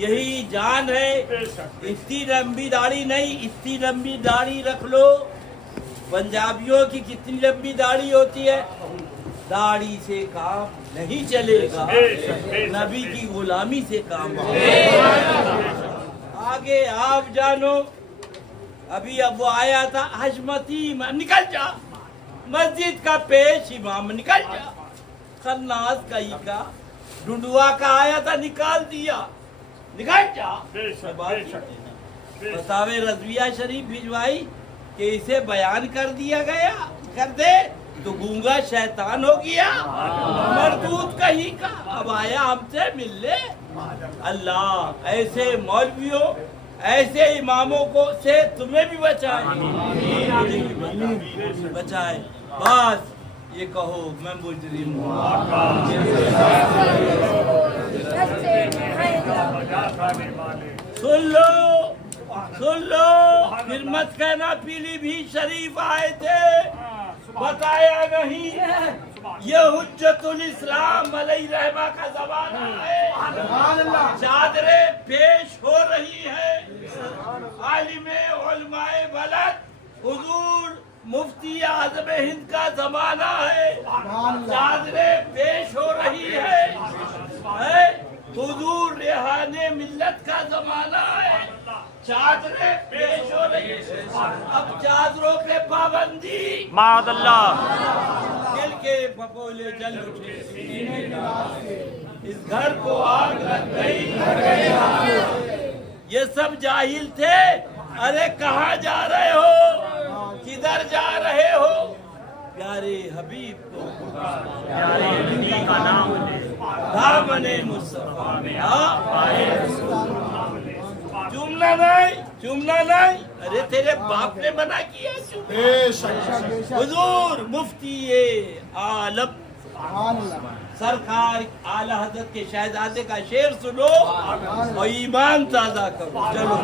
यही जान है। इतनी लंबी दाढ़ी नहीं, इतनी लंबी दाढ़ी रख लो। पंजाबियों की कितनी लंबी दाढ़ी होती है। दाढ़ी से काम नहीं चलेगा, नबी की गुलामी से काम चलेगा। आगे आप जानो। अभी अब वो आया था हजमती, निकल जा मस्जिद का पेश इमाम, निकल जा। खन्नास कहीं का ढूंढुआ का आया था, निकाल दिया, निकल जा। बतावे रजविया शरीफ भिजवाई कि इसे बयान कर दिया गया, कर दे तो गूंगा शैतान हो गया, मरदूत कहीं का। अब आया हमसे मिलने। अल्लाह ऐसे मौलवियों, ऐसे इमामों को से तुम्हें भी बचाए, बचाए। बस ये कहो मैं मुजरिम हूँ। सुन लो, सुन लो, फिर मत कहना पीलीभीत शरीफ आए थे, बताया नहीं। ये हुज्जतुल इस्लाम अलैहि रहमा का जमाना है। चादरें पेश हो रही है। आलिमे उलमाए बलद हुजूर मुफ्ती आज़म हिंद का जमाना है। चादरें पेश हो रही है। हुजूर रेहाने मिल्लत का जमाना है। चादरें पेश हो रही है। अब चादरों पे पाबंदी, मादल्लाह, दिल के फपोले जल उठे, इस घर को आग लग गई। ये सब जाहिल थे। अरे कहाँ जा रहे हो, किधर जा रहे हो। प्यारे हबीब को का नाम ले, दामने मुस्तफा में चूमना नहीं, चूमना नहीं। अरे तेरे बाप ने मना किया। हुजूर मुफ्ती आलम सरकार आला हजरत के शहजादे का शेर सुनो और ईमान ताजा करो। चलो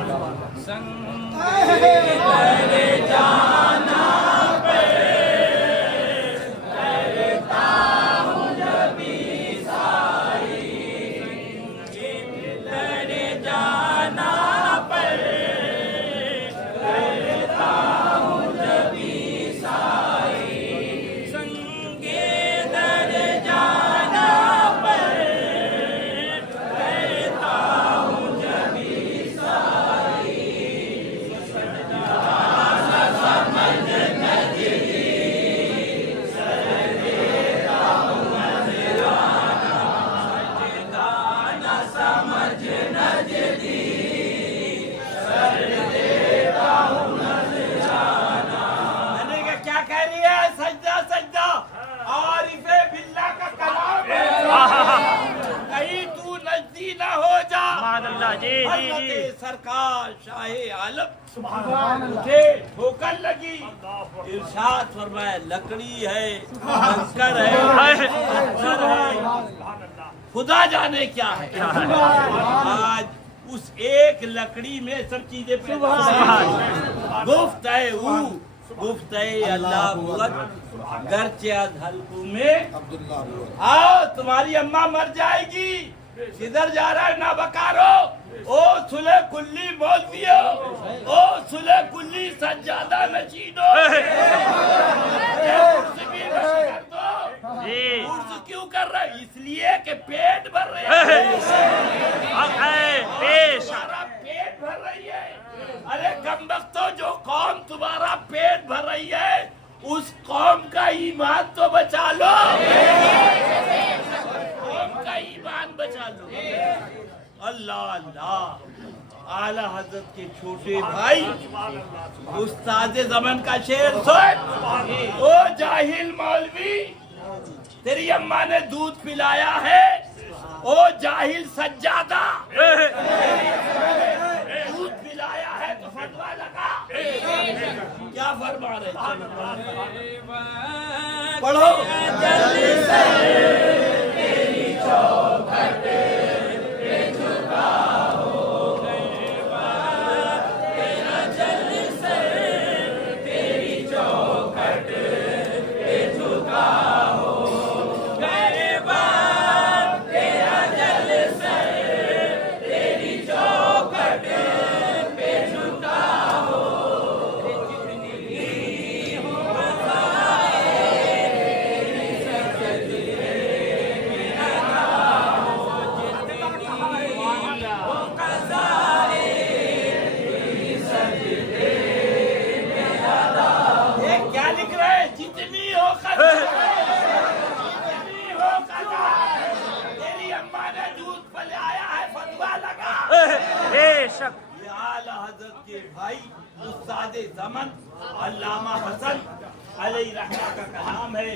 सरकार शाहे आलम उठे, ठोकर लगी। इरशाद फरमाया लकड़ी है, कंकर है, पत्थर है, खुदा जाने क्या है। आज उस एक लकड़ी में सब चीजें गुफ्त है, गुफ्त है अल्लाह मुगत गर्चे हल्कू में। आओ तुम्हारी अम्मा मर जाएगी, किधर जा रहा है ना बकारो। ओ सुले कुल्ली मौलवियो, ओ सुले कुल्ली सज्जादा नशीदो, उर्स क्यों कर रहा है। इसलिए कि पेट भर रहे हैं, सारा पेट भर रही है। अरे कमबख्तो, जो कौम तुम्हारा पेट भर रही है उस कौम का ईमान तो बचा लो, कौम का ईमान बचा लो। अल्लाह अल्लाह। आला हजरत के छोटे भाई उस्ताद ज़मान का शेर सुन। ओ जाहिल मौलवी, तेरी अम्मा ने दूध पिलाया है। ओ जाहिल सज्जादा, दूध पिलाया है तो फतवा लगा। क्या फरमा रहे, पढ़ो। बेशक। ये आला हजरत के भाई उस्तादे ज़मन अल्लामा हसन अलैहि रहमा का कलाम है।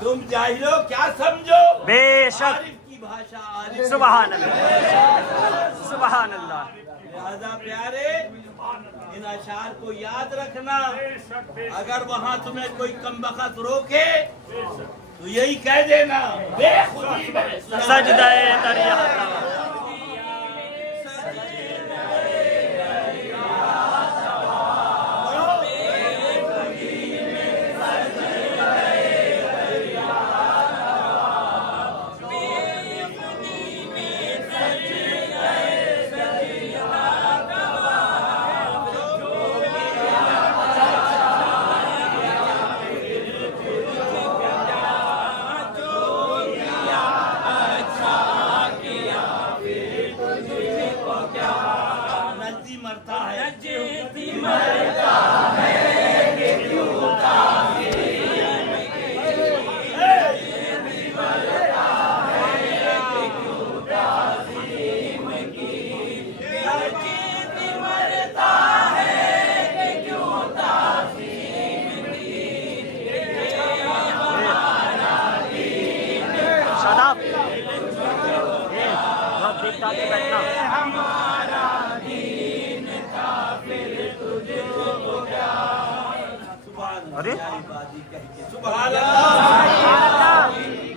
तुम जाहिलो क्या समझो? बेशक। आरिफ की भाषा आरिफ। सुभान अल्लाह, सुभान अल्लाह। लिहाजा प्यारे इन अशार को याद रखना। अगर वहाँ तुम्हें कोई कमबख्त रोके तो यही कह देना बेखुदी में सजदाए दरिया। अरे सुभान अल्लाह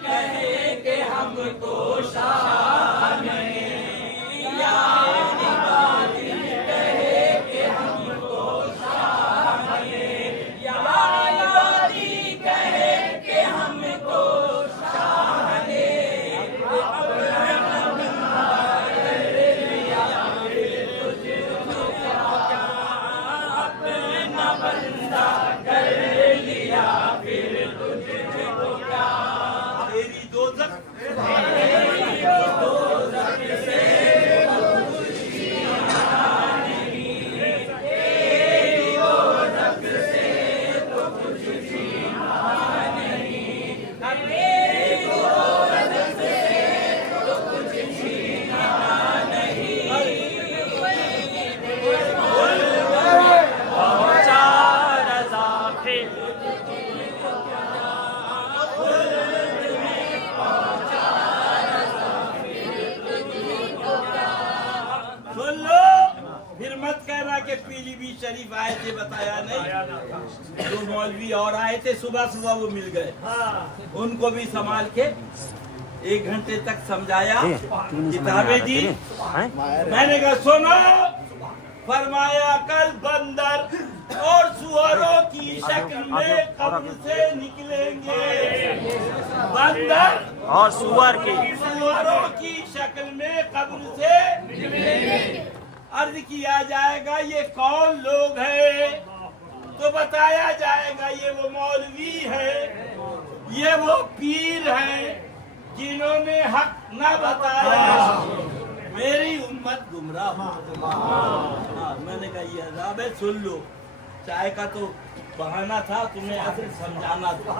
कहे कि हमको शान या इबादी कहे कि हमको शान या इबादी कहे कि हमको शान अपना बंदा कर लिया फिर तुझको क्या तेरी दोज़ख से पहुंचा रज़ा फिर सुन लो, फिर मत कहना कि पीलीभीत शरीफ आए थे बताया नहीं। जो मौलवी और आए थे सुबह सुबह वो मिल गए, उनको भी संभाल के 1 घंटे तक समझाया, किताबें दी। मैंने कहा सुनो, फरमाया कल बंदर और सुअरों की शक्ल में कब्र से निकलेंगे। बंदर और सुअर की सुअरों की शक्ल में कब्र से अर्ज किया जाएगा ये कौन लोग हैं, तो बताया जाएगा ये वो मौलवी है, ये वो पीर हैं जिन्होंने हक न बताया, मेरी उम्मत गुमराह हो। हाँ, मैंने कहा ये अज़ाब है, सुन लो। चाय का तो बहाना था, तुम्हें असल समझाना था।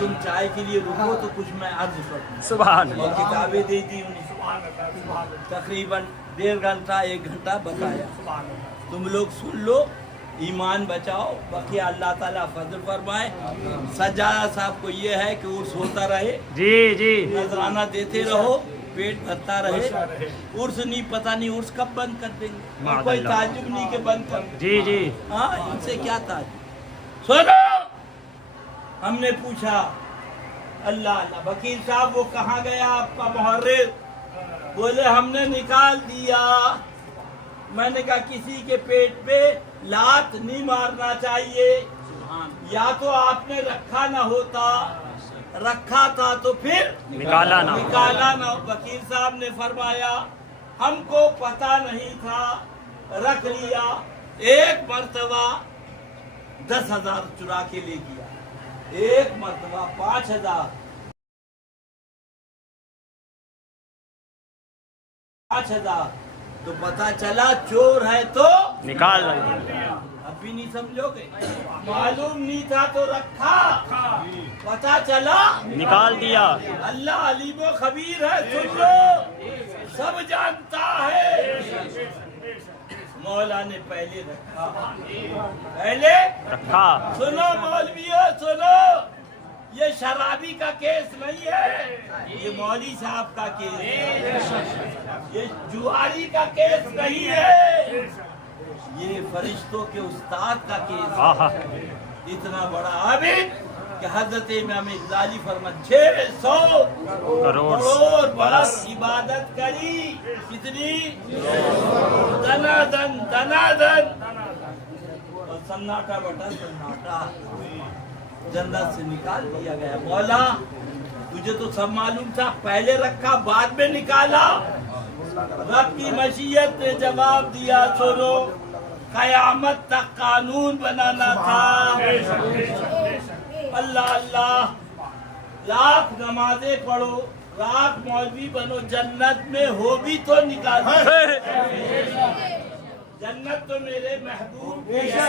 तुम चाय के लिए रुको तो कुछ मैं अर्ज करूँ। सुभान और किताबें दे दी उन्हें, तकरीबन 1.5 घंटा 1 घंटा बताया। तुम लोग सुन लो, ईमान बचाओ, बाकी अल्लाह ताला फजल फरमाए। सज्जादा साहब को ये है कि उर्स होता रहे, जी जी नजराना देते रहो, पेट भरता रहे। उर्स नहीं, पता नहीं उर्स कब बंद कर देंगे, और कोई ताजुब नहीं के बंद कर। जी जी हाँ, इनसे क्या ताजुब। सुनो, हमने पूछा अल्लाह अल्लाह वकील साहब वो कहाँ गया आपका मुहर्रिर? बोले हमने निकाल दिया। मैंने कहा किसी के पेट पे लात नहीं मारना चाहिए, या तो आपने रखा ना होता, रखा था तो फिर निकाला ना। वकील साहब ने फरमाया हमको पता नहीं था, रख लिया। एक मर्तबा 10,000 चुरा के ले गया, एक मर्तबा 5,000, 5,000, तो पता चला चोर है तो निकाल अब भी नहीं समझोगे। मालूम नहीं था तो रखा, पता चला निकाल दिया। अल्लाह अलीम खबीर है, सुन लो, सब जानता है। मौला ने पहले रखा, पहले रखा। सुनो मौलवियों सुनो, ये शराबी का केस नहीं है, ये मौली साहब का केस है, ये जुआरी का केस नहीं है, ये फरिश्तों के उस्ताद का केस आहा। है। इतना बड़ा आबिद कि हजरत इमाम गजाली फरमान 600 करोड़ बरस इबादत करी, कितनी दनादन दनादन, और सन्नाटा बटा सन्नाटा जन्नत से निकाल दिया गया। मौला तुझे तो सब मालूम था, पहले रखा बाद में निकाला। रब की मशीयत ने जवाब दिया, सुनो कयामत तक कानून बनाना था। अल्लाह अल्लाह, लाख नमाजें पढ़ो, लाख मौलवी बनो, जन्नत में हो भी तो निकाल। जन्नत तो मेरे महबूब की है,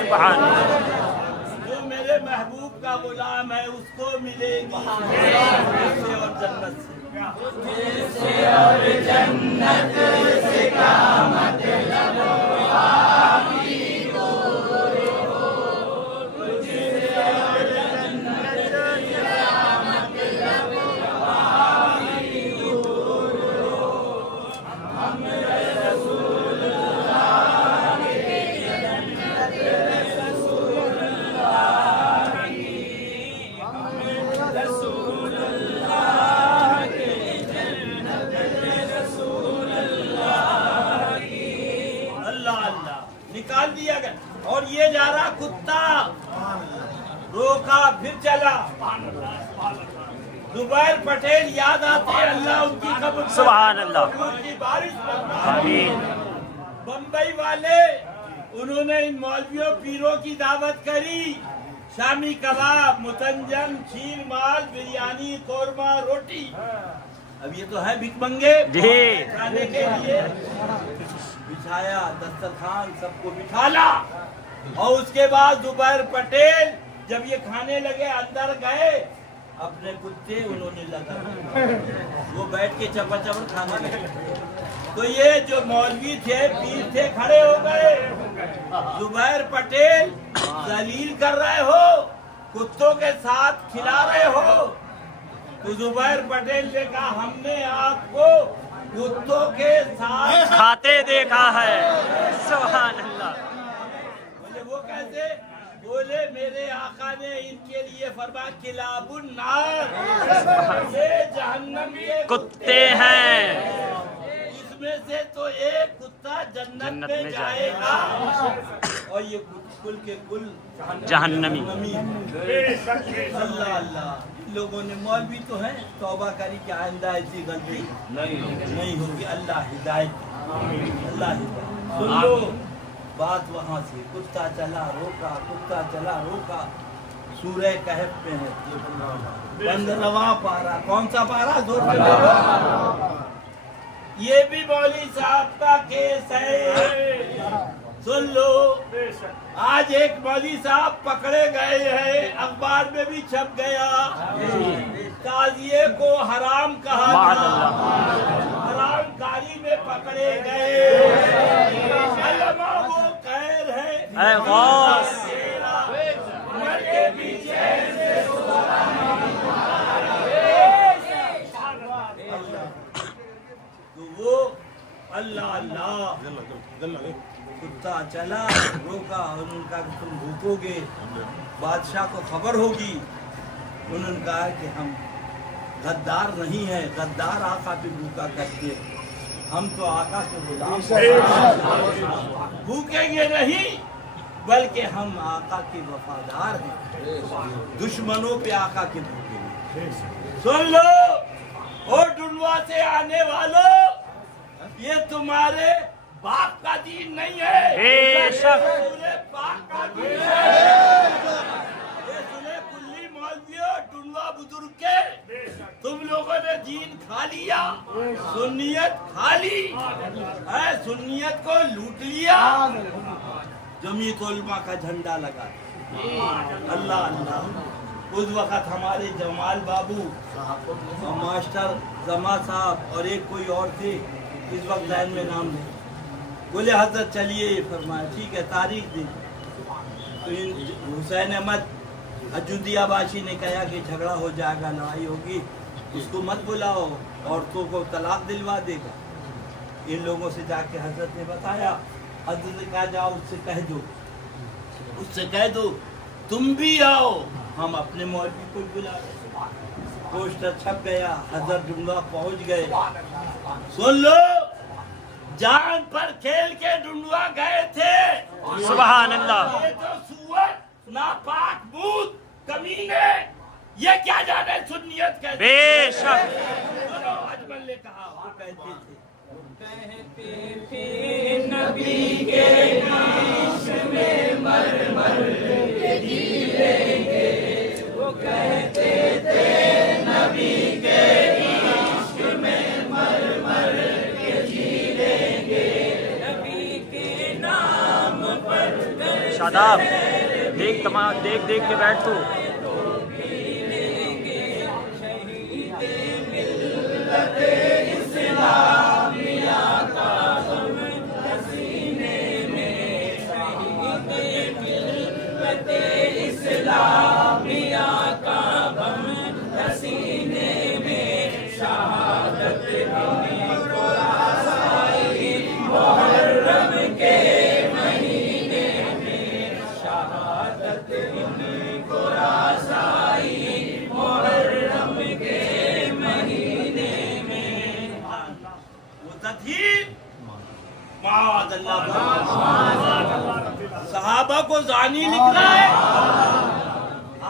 जो मेरे महबूब का गुलाम है उसको मिलेगी, इससे और जन्नत से और जन्नत से क्या मतलब, निकाल दिया गया। और ये जा रहा कुत्ता, रोका फिर चला। जुबैर पटेल याद आते, अल्लाह उनकी कब्र सुभान अल्लाह की बारिश आमीन। बम्बई वाले उन्होंने इन मौलवियों पीरों की दावत करी, शामी कबाब, मुतंजन, खीर माल, बिरयानी, कोरमा, रोटी। अब ये तो है भिखमंगे जी, खाने के लिए बिछाया दस्तरखान, सबको बिठाला। और उसके बाद जुबैर पटेल जब ये खाने लगे, अंदर गए, अपने कुत्ते उन्होंने लगा, वो बैठ के चपा चपड़ खाने लगे। तो ये जो मौलवी थे, पीर थे, खड़े हो गए। जुबैर पटेल जलील कर रहे हो, कुत्तों के साथ खिला रहे हो। तो जुबैर पटेल ने कहा, हमने आपको कुत्तों के साथ खाते देखा है। सुभान अल्लाह। बोले वो कैसे? बोले मेरे आका ने इनके लिए फरमाया, किलाबुन नार, ये जहन्नम के कुत्ते हैं। इसमें से तो एक कुत्ता जन्नत में जाएगा, और ये कुल के कुल जहन्नमी। अल्लाह अल्लाह। लोगों ने मौलवी तो है, तौबा करी कि आइंदा ऐसी गलती नहीं होगी। अल्लाह हिदायत, अल्लाह हिदायत। सुन लो बात वहाँ से, कुत्ता चला रोका, कुत्ता चला रोका। सूरह कहफ में है 15वां पारा। कौन सा पारा? जोर से बोलो। ये भी मौली साहब का केस है, सुन लो। आज एक मौली साहब पकड़े गए हैं, अखबार में भी छप गया, ताजिए को हराम कहा था, हरामकारी में पकड़े गए। अल्लामा वो खैर है मर के पीछे तो वो अल्लाह अल्लाह। कुत्ता चला रोका, उन्होंने कहा कि तुम भूकोगे, बादशाह को खबर होगी। उन्होंने कहा कि हम गद्दार नहीं है, गद्दार आका पे भूखा करते, हम तो आका को गुलाम भूखेंगे नहीं, बल्कि हम आका के वफादार हैं, दुश्मनों पे आका के भूखेंगे। सुन लो और डुंडवा से आने वालों, ये तुम्हारे बाप का दीन नहीं है, पूरे बाप का दीन है। ये सुने कुल्ली मौलवियों, टुंडवा बुजुर्ग के, तुम लोगों ने दीन खा लिया, सुन्नियत खा ली है, सुन्नियत को लूट लिया, जमीयत उलमा का झंडा लगा। अल्लाह अल्लाह। उस वक़्त हमारे जमाल बाबू और मास्टर जमा साहब और एक कोई और थे, इस वक्त ज़हन में नाम नहीं, बोले हजरत चलिए, फरमाया ठीक है तारीख दी। तो हुसैन अहमद अयोध्यावासी ने कहा कि झगड़ा हो जाएगा, लड़ाई होगी, उसको मत बुलाओ, औरतों को तलाक दिलवा देगा। इन लोगों से जाके हजरत ने बताया, हजरत ने कहा जाओ उससे कह दो, उससे कह दो तुम भी आओ, हम अपने मौलवी को बुला रहे। पोस्टर छप गया, हजरत डुंडा पहुंच गए। सुन लो, जान पर खेल के डुंडवा गए थे। सुभान अल्लाह। ये तो सुअर नापाक मूत कमीने, ये क्या जाने सुन्नियत कहते। बेशक अजमल ने कहा, वो कहते थे नबी के इश्क में मर मर के जी लेंगे। वो कहते थे नबी के इश्क में मर मर के जी लेंगे। नबी के नाम पर शादाब, देख तमाम देख देख के बैठ तू। सहाबा को जानी लिख रहा है,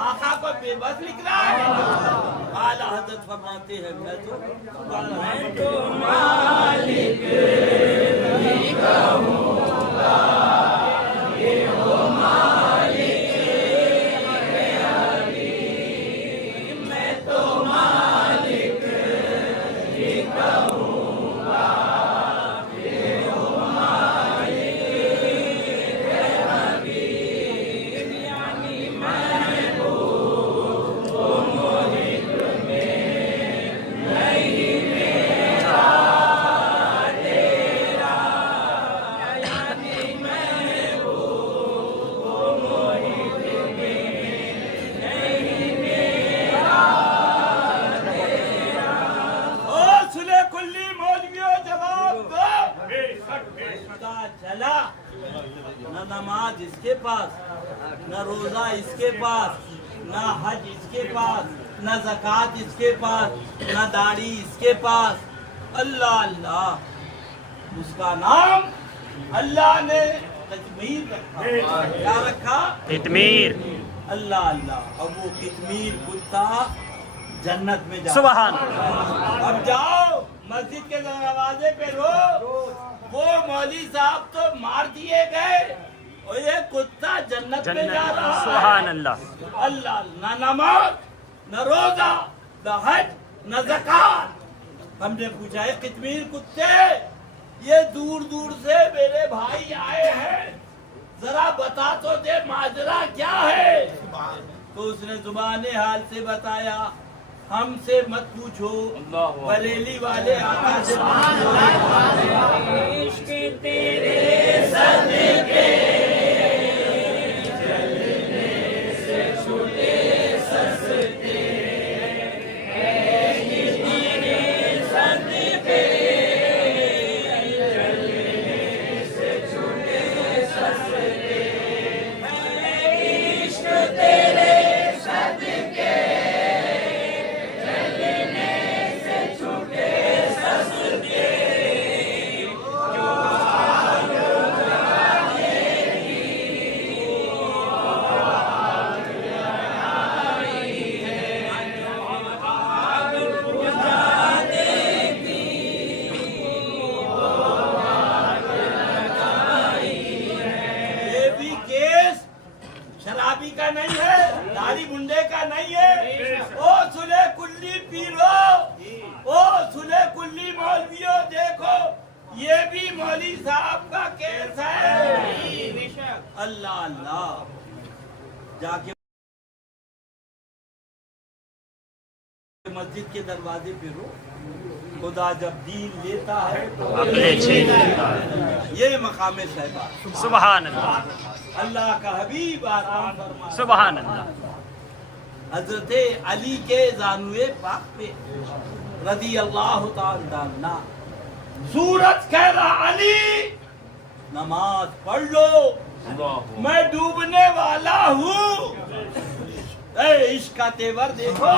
आका को बेबस लिख रहा है। आला हजरत फरमाते हैं, मैं तो मालिक ही कहूँगा, ये हो मालिक है अली। मैं तो मालिक ही कहूँगा, न नमाज इसके पास, न रोजा इसके पास, न हज इसके पास, न ज़कात इसके पास, न दाढ़ी इसके पास। अल्लाह अल्लाह, उसका नाम अल्लाह ने कितमीर रखा। क्या रखा? कितमीर। अल्लाह अल्लाह। अब वो कितमीर कुत्ता जन्नत में जाओ। सुभान। अब जाओ मस्जिद के दरवाजे पे रो, वो मौली साहब तो मार दिए गए और ये कुत्ता जन्नत में जा रहा है। सुभान अल्लाह। अल्लाह, न नमाज, न रोजा, न हज, न ज़कात। हमने पूछा है कितमीर कुत्ते, ये दूर दूर से मेरे भाई आए हैं, जरा बता तो दे माजरा क्या है। तो उसने जुबाने हाल से बताया, हमसे मत पूछो, बरेली वाले आका से पूछो। इश्क तेरे सदके चलने से छूटे सस्ते, तेरे सदके चलने से छूटे सस्ते। इश्क तेरे सदके शराबी का नहीं है, दाढ़ी मुंडे का नहीं है। ओ सुले कुल्ली पीरो, ओ सुले कुल्ली मौलवियों, देखो ये भी मौली साहब का केस है। अल्लाह अल्लाह, जाके मस्जिद के दरवाजे पे रो, खुदा जब दीन लेता है तो अपने छीन लेता है। ये मकाम सहबा सुभान अल्लाह, अल्लाह का हबीब आराम फरमाया। सुभान अल्लाह। हजरत अली के जानुए पाक पे रदी अल्लाह ताला सूरज कह रहा अली नमाज पढ़ लो, मैं डूबने वाला हूँ। इश्क का तेवर देखो,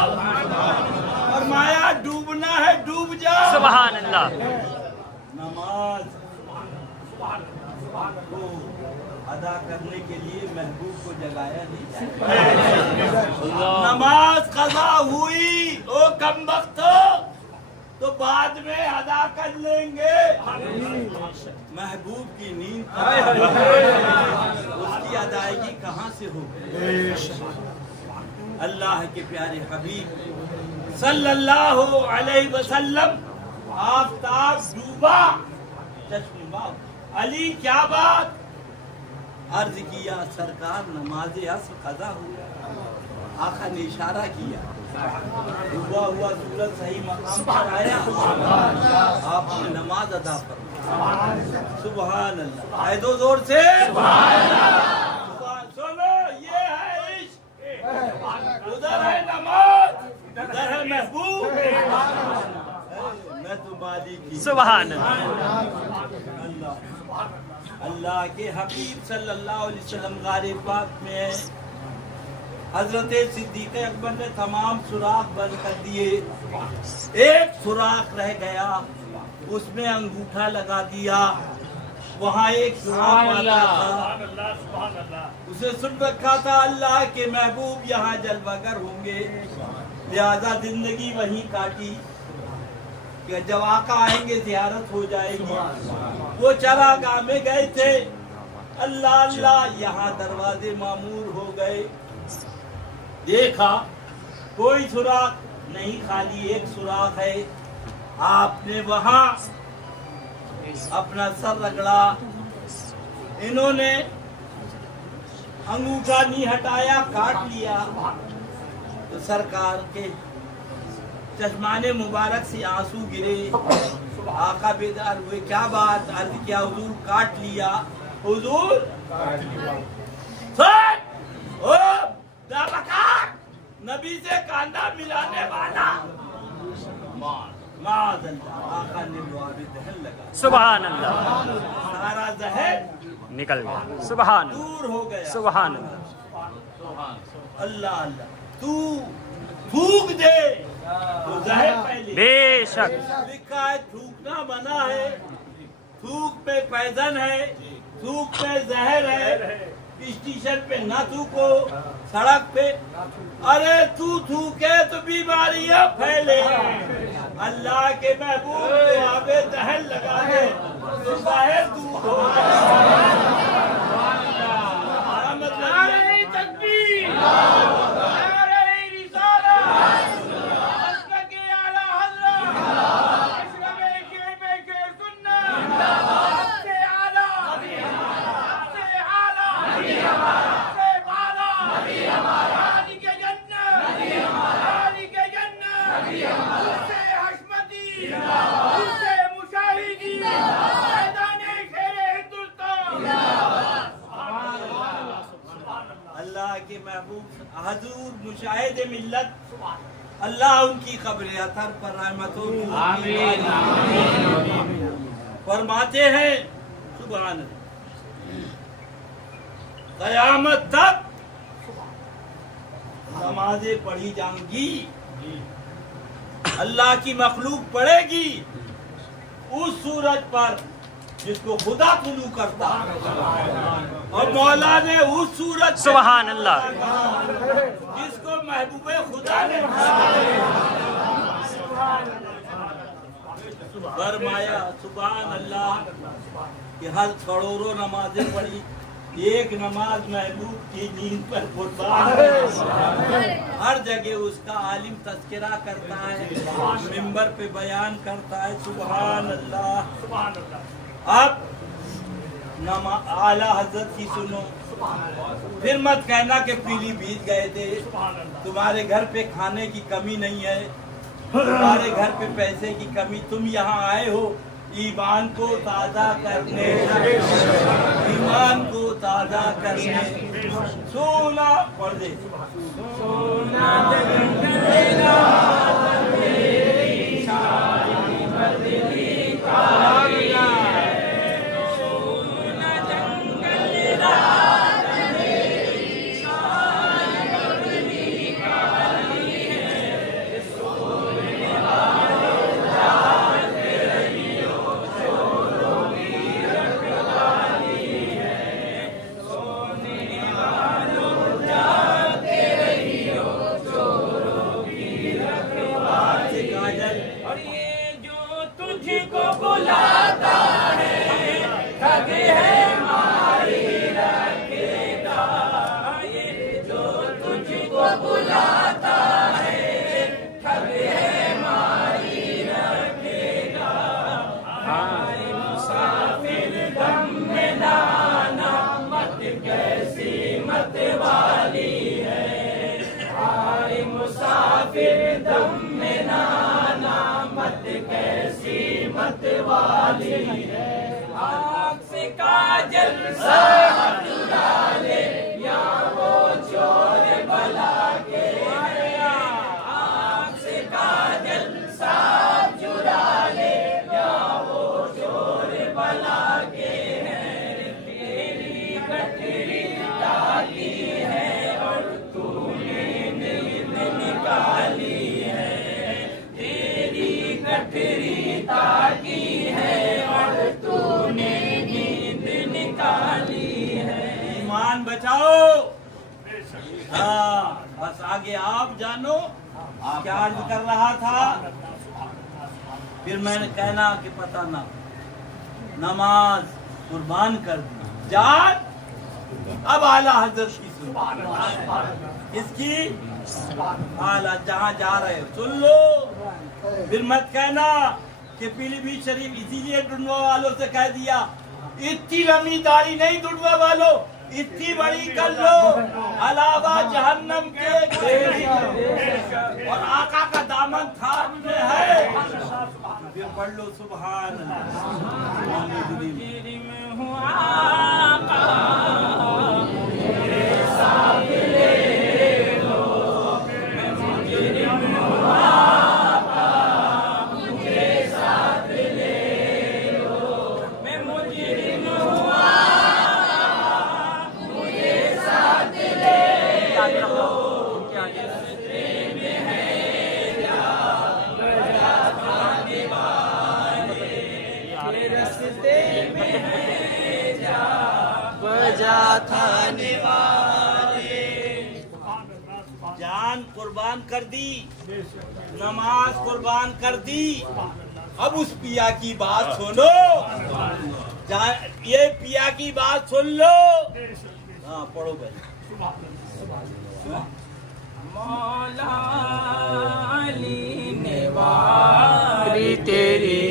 फरमाया डूबना है डूब जा। सुभान अल्लाह। नमाज को अदा करने के लिए महबूब को जगाया नहीं जाता। नमाज कज़ा हुई ओ कम वक्त तो बाद में अदा कर लेंगे। महबूब की नींद उसकी अदायगी कहाँ से होगी? अल्लाह के प्यारे हबीब सल्लल्लाहु अलैहि वसल्लम आफताब डूबा, चश्मा अली क्या बात? अर्ज किया सरकार नमाज अस्र कज़ा हुआ। आका ने इशारा किया, डूबा हुआ सूरज सही मकाम पर आया, आपने नमाज अदा फरमाई। सुभान अल्लाह। आए दो जोर से सुनो, ये है इश्क, उधर है नमाज, उधर है महबूब। मैं तुम्हारी की सुभान अल्लाह। अल्लाह के हबीब सल्लल्लाहु अलैहि वसल्लम गारे पाक में हजरत सिद्दीक़ अकबर ने तमाम सुराख बंद कर दिए, एक सुराख रह गया, उसमें अंगूठा लगा दिया। वहाँ एक सुराख आता था, उसे सुन रखा था अल्लाह के महबूब यहाँ जलवागर होंगे, लिहाजा जिंदगी वहीं काटी कि जब आका आएंगे जियारत हो जाएगी। वो चरागाह में गए थे, अल्लाह अल्लाह, यहाँ दरवाजे मामूर हो गए। देखा कोई सुराख नहीं, खाली एक सुराख है। आपने वहाँ अपना सर रगड़ा, इन्होंने अंगूठा नहीं हटाया, काट लिया। तो सरकार के चश्माने मुबारक से आंसू गिरे। आका बेदार हुए, क्या बात? अर्ज किया हुजूर काट लिया। हुजूर नबी से कांधा मिलाने वाला आका ने दहन लगा। सुभान अल्लाह। सारा जहर निकल गया। सुभान दूर हो गया। सुभान अल्लाह। अल्लाह अल्लाह, तू थूक दे तो जहर पहले। बेशक लिखा है थूकना मना है, थूक पे पैदन है, थूक पे जहर है। स्टेशन पे ना थूको, सड़क पे। अरे तू थूके तो बीमारियां फैले। अल्लाह के महबूब आगे जहर लगा दे तो जहर दूर हो। के महबूब हजूर मुशाहिद मिल्लत, अल्लाह उनकी कब्र अतर पर रहमतों फरमाते हैं। सुभान क़यामत तक नमाजें पढ़ी जाएंगी, अल्लाह की मखलूक पढ़ेगी उस सूरज पर जिसको खुदा तुलू करता, और मौला ने उस सूरज सुभान अल्लाह जिसको महबूबे खुदा ने फरमाया। सुभान अल्लाह कि हर करोड़ों नमाजें पढ़ी, एक नमाज महबूब की नींद पर कुर्बान। हर जगह उसका आलिम तज़किरा करता है, मिंबर पे बयान करता है। सुभान अल्लाह। अब आला हजरत की सुनो, फिर मत कहना कि पीलीभीत गए थे, तुम्हारे घर पे खाने की कमी नहीं है। तुम्हारे घर पे पैसे की कमी, तुम यहाँ आए हो ईमान को ताज़ा करने, ईमान को ताज़ा करने। सोना पढ़ दे। सोना जंगलेगा मेरी शादी बदली काली है, सोना जंगलेगा मेरी शादी बदली काली है, सोने वालों जाते रहियो चोरों की रखवाली है, सोने वालों जाते रहियो चोरों की रखवाली। काजल, और ये जो तुझको बुलाता है ठग है मारी रखेगा, ये जो तुझको बुलाता है ठग है मारी रखेगा। आए मुसाफिर दम में लाना मत कैसी मत वाली है, आए मुसाफिर दम में लाना मत कैसी मत वाली है। आँख से काजल साफ चुरा ले या वो चोर भला के है, आँख से काजल साफ चुरा ले या वो चोर भला के है। तेरी कटरी ताकी है और तूने नींद निकाली है, तेरी कटरी ताकी है और तूने नींद निकाली है। ईमान बचाओ। हाँ, बस आगे आप जानो क्या अर्ज कर रहा था। फिर मैंने कहना कि पता ना, नमाज कुर्बान कर दी जान। अब आला हजरत की सुन, इसकी आला जहाँ जा रहे हो सुन लो। फिर मत कहना कि पीलीभीत शरीफ इसीलिए ढूंढवा वालों से कह दिया इतनी लंबी दाढ़ी नहीं ढूंढवा वालों, इतनी बड़ी कर लो अलावा जहन्नम के, और आका का दामन थाम में है। फिर पढ़ लो सुभान जान कुर्बान कर दी, नमाज कुर्बान कर दी। अब उस पिया की बात सुनो, ये पिया की बात सुन लो। हाँ पढ़ो भाई। मौला अली ने वारी तेरी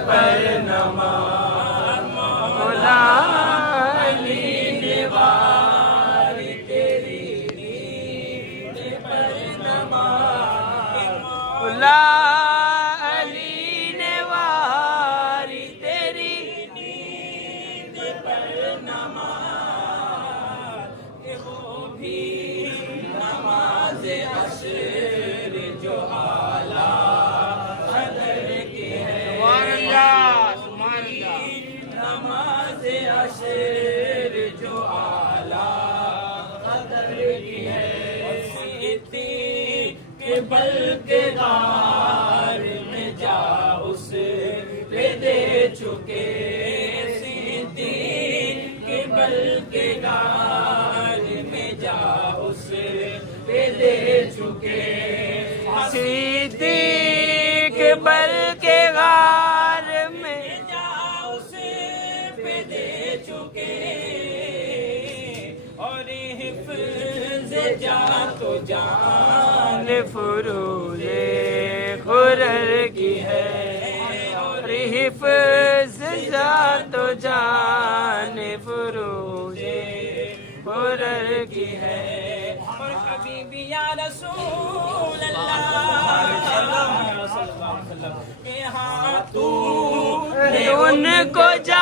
पर नमाज, मौला अली ने वारी तेरी पर नमाज, मौला अली ने वारी तेरी नींद पर नमाज, वो भी नमाज अशर जो आला कदर की है, नमाज अशर जो आला कदर की है। के बल के गार में जा उस पे दे चुके, के बल के गार में जा उस पे दे चुके, के बल के गार में जा उस पे दे चुके, और हिफ्ज़ जा तो जान फुरूज़े खुरर की है, और हिफ्ज़ जा तो जान फुरूज़े खुरर की है। और कभी भी या रसूल अल्लाह के हाथों उनको जा